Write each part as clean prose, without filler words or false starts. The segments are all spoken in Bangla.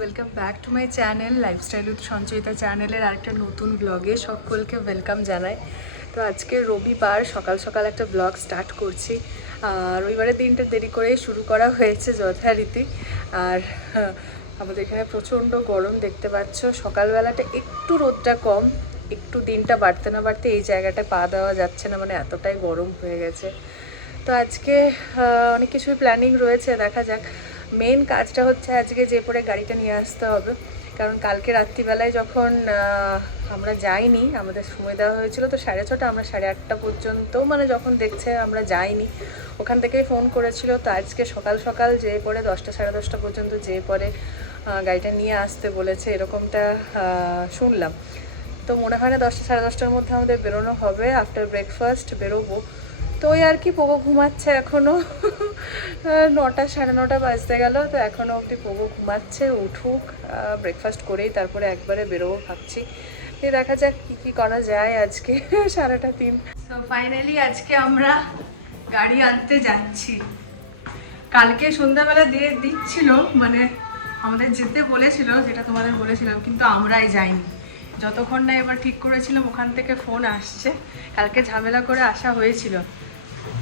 Welcome back to my channel lifestyle with Sanchayita চ্যানেলের আরেকটা নতুন ব্লগে সকলকে ওয়েলকাম জানাই। তো আজকে রবিবার সকাল সকাল একটা ব্লগ স্টার্ট করছি। রবিবারের দিনটা দেরি করেই শুরু করা হয়েছে যথারীতি। আর আমাদের এখানে প্রচণ্ড গরম দেখতে পাচ্ছ। সকালবেলাটা একটু রোদটা কম, একটু দিনটা বাড়তে না বাড়তে এই জায়গাটায় পা দেওয়া যাচ্ছে না, মানে এতটাই গরম হয়ে গেছে। তো আজকে অনেক কিছুই প্ল্যানিং রয়েছে, দেখা যাক। মেন কাজটা হচ্ছে আজকে যে পরে গাড়িটা নিয়ে আসতে হবে, কারণ কালকে রাত্রিবেলায় যখন আমরা যাইনি, আমাদের সময় দেওয়া হয়েছিল তো 6:30, আমরা 8:30 পর্যন্ত, মানে যখন দেখছে আমরা যাইনি ওখান থেকেই ফোন করেছিল। তো আজকে সকাল সকাল যে পরে 10টা 10:30 পর্যন্ত যে পরে গাড়িটা নিয়ে আসতে বলেছে, এরকমটা শুনলাম। তো মনে হয় না 10টা 10:30টার মধ্যে আমাদের বেরোনো হবে। আফটার ব্রেকফাস্ট বেরোবো। তো ওই আর কি, পোগো ঘুমাচ্ছে এখনও। 9টা 9:30 বাজতে গেল, তো এখনও অবধি পোগো ঘুমাচ্ছে। উঠুক, ব্রেকফাস্ট করেই তারপরে একবারে বেরোবো ভাবছি। দেখা যাক কী কী করা যায় আজকে। 2:30। তো ফাইনালি আজকে আমরা গাড়ি আনতে যাচ্ছি। কালকে সন্ধ্যাবেলা দিচ্ছিল, মানে আমাদের যেতে বলেছিল, যেটা তোমাদের বলেছিলাম, কিন্তু আমরাই যাইনি যতক্ষণ না এবার ঠিক করেছিলাম ওখান থেকে ফোন আসছে। কালকে ঝামেলা করে আসা হয়েছিল,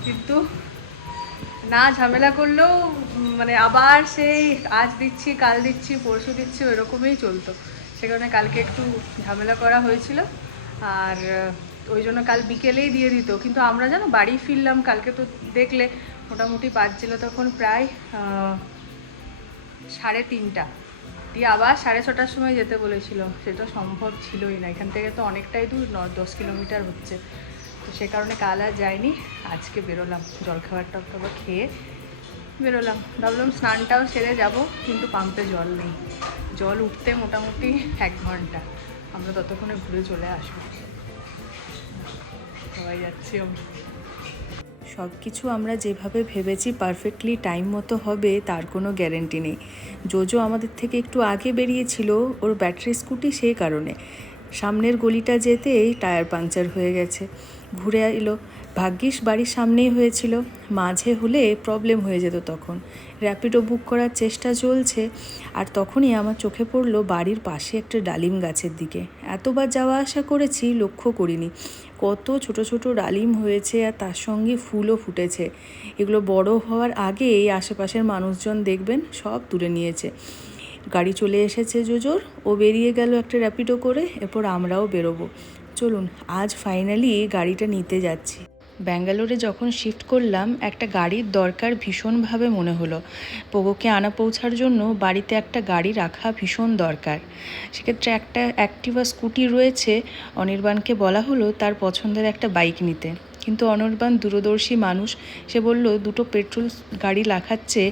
কিন্তু না ঝামেলা করলেও মানে আবার সেই আজ দিচ্ছি কাল দিচ্ছি পরশু দিচ্ছি ওইরকমই চলতো। সে কারণে কালকে একটু ঝামেলা করা হয়েছিল, আর ওই জন্য কাল বিকেলেই দিয়ে দিত। কিন্তু আমরা জানো বাড়ি ফিরলাম কালকে, তো দেখলে মোটামুটি বাজছিল তখন প্রায় 3:30, দিয়ে আবার 6:30টার সময় যেতে বলেছিল। সেটা সম্ভব ছিলই না, এখান থেকে তো অনেকটাই দূর, 10 কিলোমিটার হচ্ছে। তো সে কারণে কাল আর যাইনি, আজকে বেরোলাম জলখাবার টলখাবার খেয়ে বেরোলাম। ভাবলাম স্নানটাও সেরে যাব, কিন্তু পাম্পে জল নেই। জল উঠতে মোটামুটি 1 ঘন্টা, আমরা ততক্ষণে ঘুরে চলে আসবো। সবাই যাচ্ছি আমরা। সব কিছু আমরা যেভাবে ভেবেছি পারফেক্টলি টাইম মতো হবে তার কোনো গ্যারেন্টি নেই। জোজো আমাদের থেকে একটু আগে বেরিয়েছিল, ওর ব্যাটারি স্কুটি, সেই কারণে সামনের গলিটা যেতেই টায়ার পাংচার হয়ে গেছে, ঘুরে এলো। ভাগ্যিস বাড়ির সামনেই হয়েছিল, মাঝে হলে প্রবলেম হয়ে যেত তখন। র্যাপিডো বুক করার চেষ্টা চলছে, আর তখনই আমার চোখে পড়লো বাড়ির পাশে একটা ডালিম গাছের দিকে। এতবার যাওয়া আসা করেছি, লক্ষ্য করিনি কত ছোট ছোট ডালিম হয়েছে, আর তার সঙ্গে ফুলও ফুটেছে। এগুলো বড় হওয়ার আগেই আশেপাশের মানুষজন দেখবেন সব তুলে নিয়েছে। গাড়ি চলে এসেছে জোজোর, ও বেরিয়ে গেল একটা র্যাপিডো করে। এরপর আমরাও বেরোবো। চলুন, আজ ফাইনালি গাড়িটা নিতে যাচ্ছি। ব্যাঙ্গালোরে যখন শিফট করলাম, একটা গাড়ির দরকার ভীষণভাবে মনে হলো। পোগোকে আনা পৌঁছার জন্য বাড়িতে একটা গাড়ি রাখা ভীষণ দরকার। সেক্ষেত্রে একটা অ্যাক্টিভা স্কুটি রয়েছে। অনির্বাণকে বলা হলো তার পছন্দের একটা বাইক নিতে, কিন্তু অনির্বাণ দূরদর্শী মানুষ। সে বলল দুটো পেট্রোল গাড়ি রাখাচ্ছে,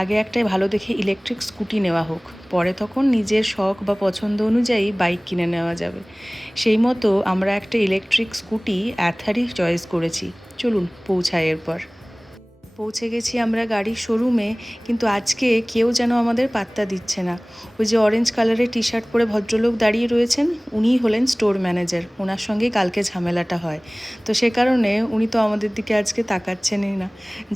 আগে একটা ভালো দেখে ইলেকট্রিক স্কুটি নেওয়া হোক, পরে তখন নিজের শখ বা পছন্দ অনুযায়ী বাইক কিনে নেওয়া যাবে। সেই মতো আমরা একটা ইলেকট্রিক স্কুটি অ্যাথারই চয়েস করেছি। চলুন পৌঁছাই। এরপর পৌঁছে গেছি আমরা গাড়ির শোরুমে, কিন্তু আজকে কেউ যেন আমাদের পাত্তা দিচ্ছে না। ওই যে অরেঞ্জ কালারের টি শার্ট পরে ভদ্রলোক দাঁড়িয়ে রয়েছেন, উনিই হলেন স্টোর ম্যানেজার। ওনার সঙ্গেই কালকে ঝামেলাটা হয়, তো সে কারণে উনি তো আমাদের দিকে আজকে তাকাচ্ছেনই না।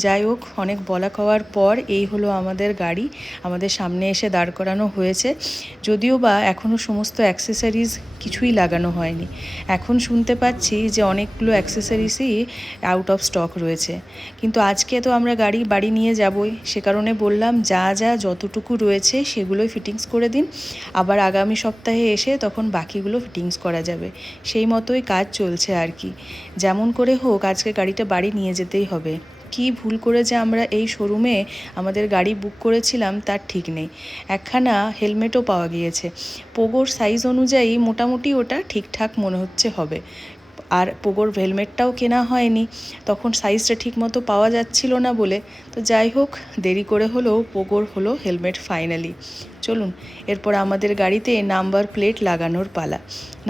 যাই হোক, অনেক বলা কওয়ার পর এই হলো আমাদের গাড়ি, আমাদের সামনে এসে দাঁড় করানো হয়েছে। যদিও বা এখনও সমস্ত অ্যাক্সেসরিজ কিছুই লাগানো হয়নি। এখন শুনতে পাচ্ছি যে অনেকগুলো অ্যাক্সেসরিজই আউট অফ স্টক রয়েছে, কিন্তু আজকে তো আমরা গাড়ি বাড়ি নিয়ে যাবই। সে কারণে বললাম যা যা যতটুকু রয়েছে সেগুলোই ফিটিংস করে দিন, আবার আগামী সপ্তাহে এসে তখন বাকিগুলো ফিটিংস করা যাবে। সেই মতোই কাজ চলছে আর কি। যেমন করে হোক আজকে গাড়িটা বাড়ি নিয়ে যেতেই হবে। কি ভুল করে যে আমরা এই শোরুমে আমাদের গাড়ি বুক করেছিলাম তার ঠিক নেই। একখানা হেলমেটও পাওয়া গিয়েছে, পোগোর সাইজ অনুযায়ী মোটামুটি ওটা ঠিকঠাক মনে হচ্ছে হবে। আর পোগোর হেলমেটটাও কেনা হয়নি, তখন সাইজটা ঠিক মতো পাওয়া যাচ্ছিল না বলে। তো যাই হোক, দেরি করে হলেও পোগোর হলো হেলমেট ফাইনালি। চলুন, এরপর আমাদের গাড়িতে নাম্বার প্লেট লাগানোর পালা।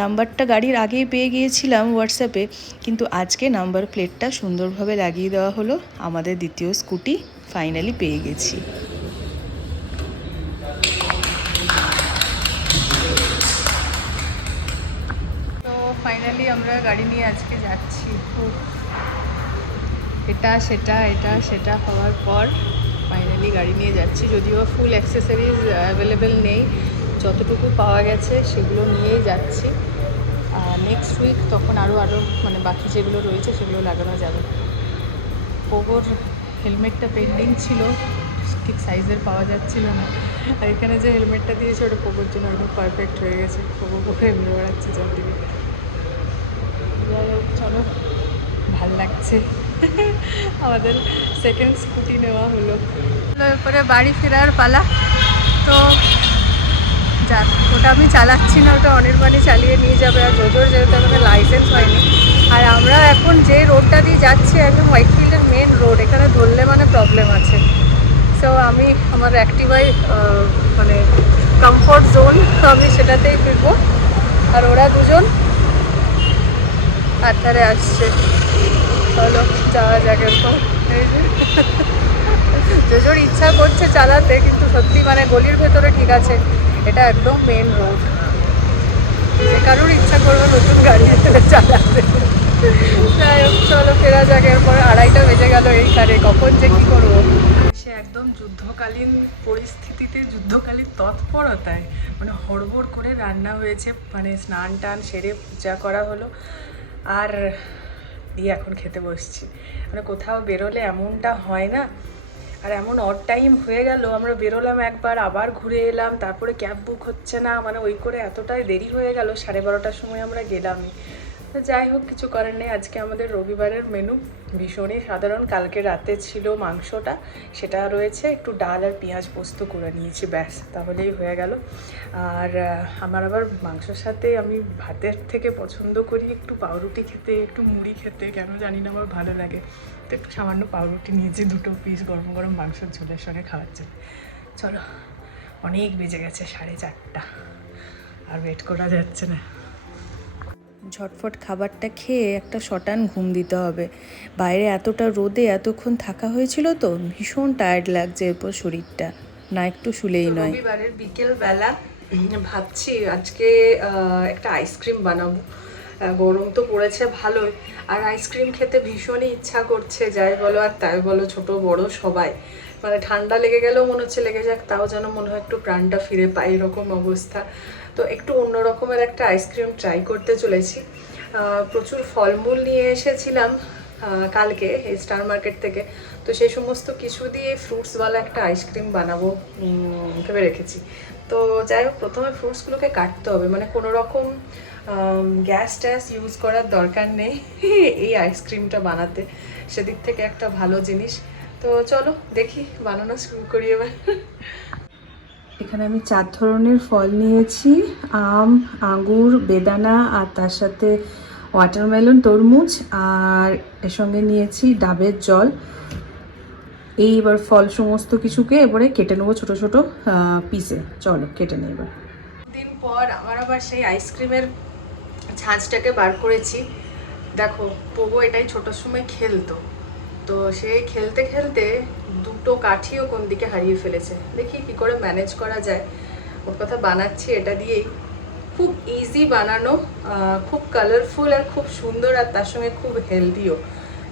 নাম্বারটা গাড়ির আগেই পেয়ে গিয়েছিলাম হোয়াটসঅ্যাপে, কিন্তু আজকে নাম্বার প্লেটটা সুন্দরভাবে লাগিয়ে দেওয়া হলো। আমাদের দ্বিতীয় স্কুটি ফাইনালি পেয়ে গেছি। তো ফাইনালি আমরা গাড়ি নিয়ে আজকে যাচ্ছি। খুব এটা সেটা হওয়ার পর ফাইনালি গাড়ি নিয়ে যাচ্ছি। যদিও ফুল অ্যাক্সেসরিজ অ্যাভেলেবেল নেই, যতটুকু পাওয়া গেছে সেগুলো নিয়েই যাচ্ছি। নেক্সট উইক তখন আরও মানে বাকি যেগুলো রয়েছে সেগুলো লাগানো যাবে। পোগোর হেলমেটটা পেন্ডিং ছিল, ঠিক সাইজের পাওয়া যাচ্ছিল না। আর এখানে যে হেলমেটটা দিয়েছে ওটা পোগোর জন্য একদম পারফেক্ট হয়ে গেছে। পোগো এমনি বেড়াচ্ছে চারদিকে। যাই হোক, চলো, ভাল লাগছে। আমাদের সেকেন্ড স্কুটি নেওয়া হলো। এরপরে বাড়ি ফেরার পালা। তো যাক, ওটা আমি চালাচ্ছি না, ওটা অনির্বাণই চালিয়ে নিয়ে যাবে। আর জোজোর যেহেতু এখানে লাইসেন্স হয়নি। আর আমরা এখন যে রোডটা দিয়ে যাচ্ছি একদম হোয়াইটফিল্ডের মেন রোড, এখানে ধরলে মানে প্রবলেম আছে। সো আমি আমার অ্যাক্টিভাই মানে কমফর্ট জোন, তো আমি সেটাতেই ফিরবো। আর ওরা দুজন আধারে আসছে। চলো যাওয়া যাক। এরপর জোজোর ইচ্ছা করছে চালাতে, কিন্তু সত্যি মানে গলির ভেতরে ঠিক আছে, এটা একদম মেন রোড। যে কারোর ইচ্ছা করবে নতুন গাড়ি চালাতে। যাই হোক, চলো ফেরা যাক। এরপর 2:30 বেজে গেল এইখানে, কখন যে কী করবো। সে একদম যুদ্ধকালীন পরিস্থিতিতে, যুদ্ধকালীন তৎপরতায় মানে হড়বড় করে রান্না হয়েছে। মানে স্নান টান সেরে পূজা করা হলো, আর দিয়ে এখন খেতে বসছি। মানে কোথাও বেরোলে এমনটা হয় না। আর এমন অড টাইম হয়ে গেল, আমরা বেরোলাম একবার, আবার ঘুরে এলাম, তারপরে ক্যাব বুক হচ্ছে না, মানে ওই করে এতটাই দেরি হয়ে গেল। 12:30টার সময় আমরা গেলামই। তো যাই হোক, কিছু করার নেই। আজকে আমাদের রবিবারের মেনু ভীষণই সাধারণ। কালকে রাতে ছিল মাংসটা, সেটা রয়েছে, একটু ডাল আর পেঁয়াজ পোস্ত করে নিয়েছি, ব্যাস, তাহলেই হয়ে গেল। আর আমার আবার মাংসর সাথে আমি ভাতের থেকে পছন্দ করি একটু পাউরুটি খেতে, একটু মুড়ি খেতে, কেন জানি না আমার ভালো লাগে। তো একটু সামান্য পাউরুটি নিয়েছি, 2 পিস গরম গরম মাংসের ঝোলের সঙ্গে খাওয়ার জন্য। চলো, অনেক বেজে গেছে 4:30, আর ওয়েট করা যাচ্ছে না। ঝটফট খাবারটা খেয়ে একটা শটান ঘুম দিতে হবে। বাইরে এতটা রোদে এতক্ষণ থাকা হয়েছিল, তো ভীষণ টায়ার্ড লাগছে এরপর শরীরটা, না একটু শুলেই নয়। রবিবারের বিকেলবেলা ভাবছি আজকে একটা আইসক্রিম বানাবো। গরম তো পড়েছে ভালোই, আর আইসক্রিম খেতে ভীষণই ইচ্ছা করছে। যাই বলো আর তাই বলো, ছোট বড় সবাই, মানে ঠান্ডা লেগে গেলেও মনে হচ্ছে লেগে যাক, তাও যেন মনে হয় একটু প্রাণটা ফিরে পাই, এরকম অবস্থা। তো একটু অন্য রকমের একটা আইসক্রিম ট্রাই করতে চলেছি। প্রচুর ফলমূল নিয়ে এসেছিলাম কালকে এই স্টার মার্কেট থেকে। তো সেই সমস্ত কিছু দিয়ে ফ্রুটসওয়ালা একটা আইসক্রিম বানাবো ভেবে রেখেছি। তো যাই হোক, প্রথমে ফ্রুটসগুলোকে কাটতে হবে, মানে কোনো রকম গ্যাস ট্যাস ইউজ করার দরকার নেই এই আইসক্রিমটা বানাতে। সেদিক থেকে একটা ভালো জিনিস। তো চলো দেখি, বানানো শুরু করি এবার। এখানে আমি 4 ধরনের ফল নিয়েছি, আম, আঙ্গুর, বেদানা, আর তার সাথে ওয়াটারমেলন, তরমুজ, আর এর সঙ্গে নিয়েছি ডাবের জল। এইবার ফল সমস্ত কিছুকে এবারে কেটে নেবো ছোটো ছোটো পিসে। চলো কেটে নেই। এবার দিন পর আমার আবার সেই আইসক্রিমের ছাঁচটাকে বার করেছি। দেখো, পোগো এটাই ছোটোর সময় খেলতো, তো সে খেলতে খেলতে 2টো কাঠিও কোন দিকে হারিয়ে ফেলেছে। দেখি কি করে ম্যানেজ করা যায়। ওর কথা বানাচ্ছি এটা দিয়েই। খুব ইজি বানানো, খুব কালারফুল আর খুব সুন্দর, আর তার সঙ্গে খুব হেলদিও।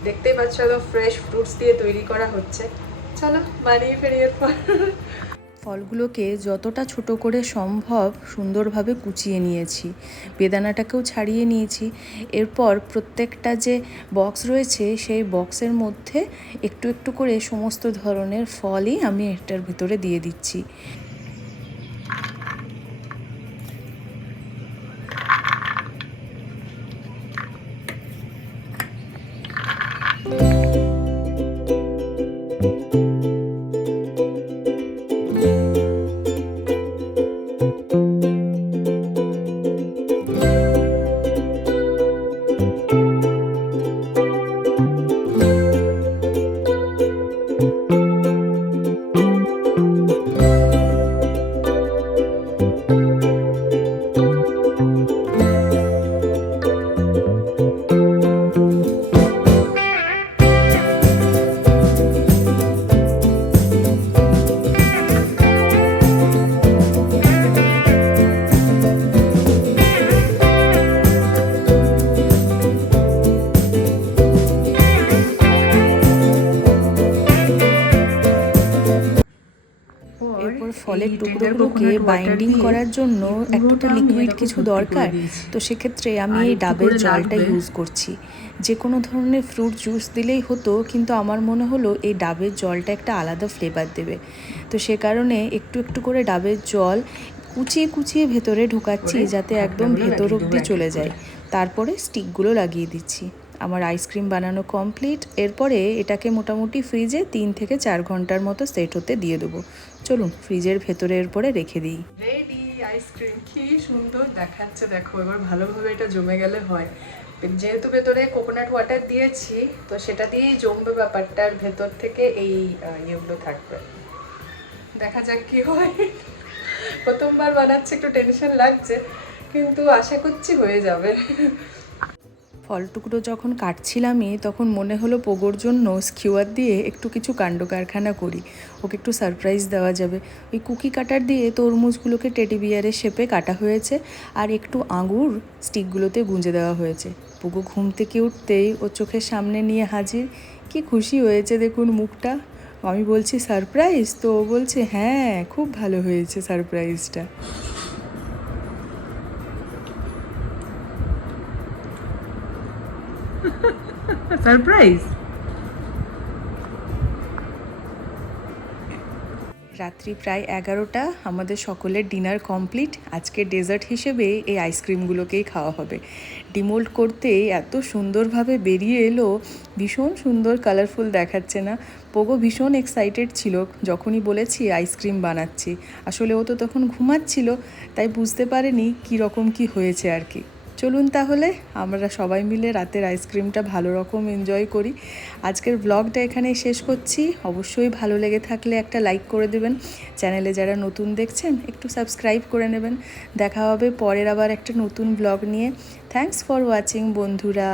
দেখতেই পাচ্ছ, একদম ফ্রেশ ফ্রুটস দিয়ে তৈরি করা হচ্ছে। চলো বানিয়ে ফেরি এরপর। ফলগুলোকে যতটা ছোট করে সম্ভব সুন্দরভাবে কুচিয়ে নিয়েছি, বেদানাটাকেও ছাড়িয়ে নিয়েছি। এরপর প্রত্যেকটা যে বক্স রয়েছে সেই বক্সের মধ্যে একটু একটু করে সমস্ত ধরনের ফলই আমি এটার ভিতরে দিয়ে দিচ্ছি। চালের টুকরোগুলোকে বাইন্ডিং করার জন্য একটা তো লিকুইড কিছু দরকার, তো সেক্ষেত্রে আমি এই ডাবের জলটা ইউজ করছি। যে কোনো ধরনের ফ্রুট জুস দিলেই হতো, কিন্তু আমার মনে হলো এই ডাবের জলটা একটা আলাদা ফ্লেভার দেবে, তো সে কারণে একটু একটু করে ডাবের জল কুচিয়ে কুচিয়ে ভেতরে ঢোকাচ্ছি, যাতে একদম ভেতর অবধি চলে যায়। তারপরে স্টিকগুলো লাগিয়ে দিচ্ছি। আমার আইসক্রিম বানানো কমপ্লিট। এরপরে এটাকে মোটামুটি ফ্রিজে 3 থেকে 4 ঘন্টার মতো সেট হতে দিয়ে দেবো। চলুন ফ্রিজের ভেতরে এরপরে রেখে দিই। রেডি আইসক্রিম, কি সুন্দর দেখাচ্ছে দেখো। এবার ভালোভাবে এটা জমে গেলে হয়, যেহেতু ভেতরে কোকোনাট ওয়াটার দিয়েছি তো সেটা দিয়েই জমবে ব্যাপারটার, ভেতর থেকে এই ইয়েগুলো থাকবে। দেখা যাক কি হয়। প্রথমবার বানাচ্ছি, একটু টেনশন লাগছে, কিন্তু আশা করছি হয়ে যাবে। ফল টুকরো যখন কাটছিলামই তখন মনে হলো পোগোর জন্য স্কিউয়ার দিয়ে একটু কিছু কাণ্ড কারখানা করি, ওকে একটু সারপ্রাইজ দেওয়া যাবে। ওই কুকি কাটার দিয়ে তরমুজগুলোকে টেডি বিয়ারের শেপে কাটা হয়েছে, আর একটু আঙুর স্টিকগুলোতে গুঁজে দেওয়া হয়েছে। পোগো ঘুম থেকে উঠতেই ও চোখের সামনে নিয়ে হাজির। কি খুশি হয়েছে দেখুন মুখটা। আমি বলছি সারপ্রাইজ, তো ও বলছে হ্যাঁ খুব ভালো হয়েছে সারপ্রাইজটা। সারপ্রাইজ। রাত্রি প্রায় 11টা, আমাদের সকলের ডিনার কমপ্লিট। আজকে ডেজার্ট হিসেবে এই আইসক্রিমগুলোকেই খাওয়া হবে। ডিমোল্ড করতেই এত সুন্দরভাবে বেরিয়ে এলো, ভীষণ সুন্দর কালারফুল দেখাচ্ছে না? পোগো ভীষণ এক্সাইটেড ছিল যখনই বলেছি আইসক্রিম বানাচ্ছি। আসলে ও তো তখন ঘুমাচ্ছিল, তাই বুঝতে পারেনি কীরকম কি হয়েছে আর কি। চলুন তাহলে আমরা সবাই মিলে রাতের আইসক্রিমটা ভালো রকম এনজয় করি। আজকের ব্লগটা এখানেই শেষ করছি। অবশ্যই ভালো লেগে থাকলে একটা লাইক করে দেবেন। চ্যানেলে যারা নতুন দেখছেন একটু সাবস্ক্রাইব করে নেবেন। দেখা হবে পরের আবার একটা নতুন ব্লগ নিয়ে। থ্যাঙ্কস ফর ওয়াচিং বন্ধুরা।